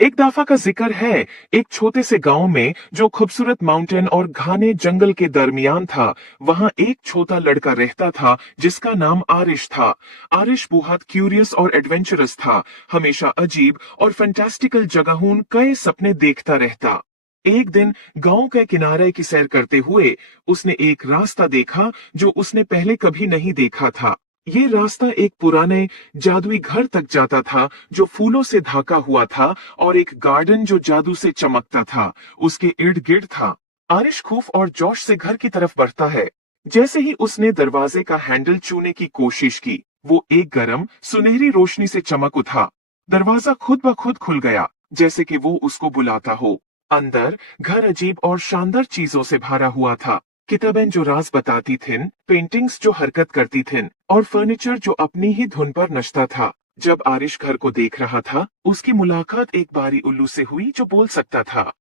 एक दफा का जिक्र है, एक छोटे से गांव में जो खूबसूरत माउंटेन और घने जंगल के दरमियान था। वहां एक छोटा लड़का रहता था जिसका नाम आरिश था। आरिश बहुत क्यूरियस और एडवेंचरस था, हमेशा अजीब और फैंटास्टिकल जगहों कई सपने देखता रहता। एक दिन गांव के किनारे की सैर करते हुए उसने एक रास्ता देखा जो उसने पहले कभी नहीं देखा था। ये रास्ता एक पुराने जादुई घर तक जाता था जो फूलों से ढका हुआ था, और एक गार्डन जो जादू से चमकता था उसके इर्द गिर्द था। आरिश खूफ और जोश से घर की तरफ बढ़ता है। जैसे ही उसने दरवाजे का हैंडल छूने की कोशिश की, वो एक गरम सुनहरी रोशनी से चमक उठा। दरवाजा खुद ब खुद खुल गया, जैसे कि वो उसको बुलाता हो। अंदर घर अजीब और शानदार चीजों से भरा हुआ था। किताबें जो राज बताती थीं, पेंटिंग्स जो हरकत करती थीं, और फर्नीचर जो अपनी ही धुन पर नचता था। जब आरिश घर को देख रहा था, उसकी मुलाकात एक बारी उल्लू से हुई जो बोल सकता था।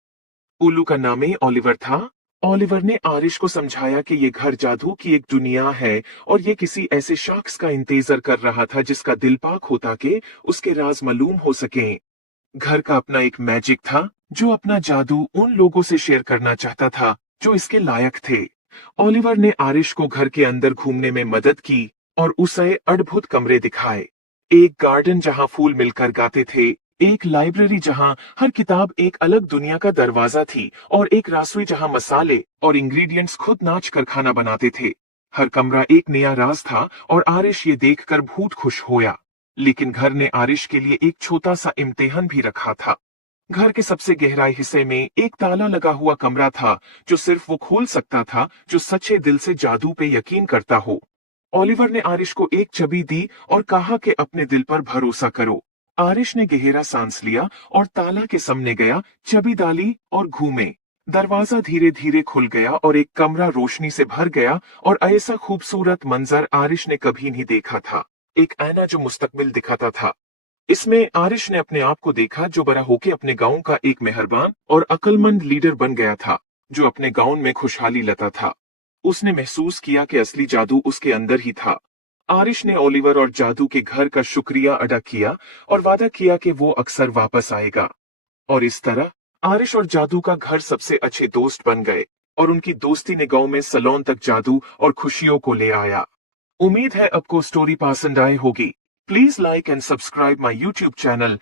उल्लू का नाम ही ओलिवर था। ओलिवर ने आरिश को समझाया कि ये घर जादू की एक दुनिया है, और ये किसी ऐसे शख्स का इंतजार कर रहा था जिसका दिल पाक होता कि उसके राज मालूम हो सके। घर का अपना एक मैजिक था जो अपना जादू उन लोगों से शेयर करना चाहता था जो इसके लायक थे। ओलिवर ने आरिश को घर के अंदर घूमने में मदद की और उसे अद्भुत कमरे दिखाए। एक गार्डन जहां फूल मिलकर गाते थे, एक लाइब्रेरी जहां हर किताब एक अलग दुनिया का दरवाजा थी, और एक रसोई जहां मसाले और इंग्रेडिएंट्स खुद नाच कर खाना बनाते थे। हर कमरा एक नया राज था और आरिश ये देखकर बहुत खुश होया। लेकिन घर ने आरिश के लिए एक छोटा सा इम्तिहान भी रखा था। घर के सबसे गहराई हिस्से में एक ताला लगा हुआ कमरा था जो सिर्फ वो खोल सकता था जो सच्चे दिल से जादू पे यकीन करता हो। ओलिवर ने आरिश को एक चाबी दी और कहा कि अपने दिल पर भरोसा करो। आरिश ने गहरा सांस लिया और ताला के सामने गया, चाबी डाली और घूमे। दरवाजा धीरे धीरे खुल गया और एक कमरा रोशनी से भर गया, और ऐसा खूबसूरत मंजर आरिश ने कभी नहीं देखा था। एक आईना जो मुस्तकबिल दिखाता था। इसमें आरिश ने अपने आप को देखा जो बड़ा होके अपने गांव का एक मेहरबान और अक्लमंद लीडर बन गया था, जो अपने गांव में खुशहाली लाता था। उसने महसूस किया कि असली जादू उसके अंदर ही था। आरिश ने ओलिवर और जादू के घर का शुक्रिया अदा किया और वादा किया कि वो अक्सर वापस आएगा। और इस तरह आरिश और जादू का घर सबसे अच्छे दोस्त बन गए, और उनकी दोस्ती ने गांव में सलोन तक जादू और खुशियों को ले आया। उम्मीद है आपको स्टोरी पसंद आई होगी। Please like and subscribe my YouTube channel.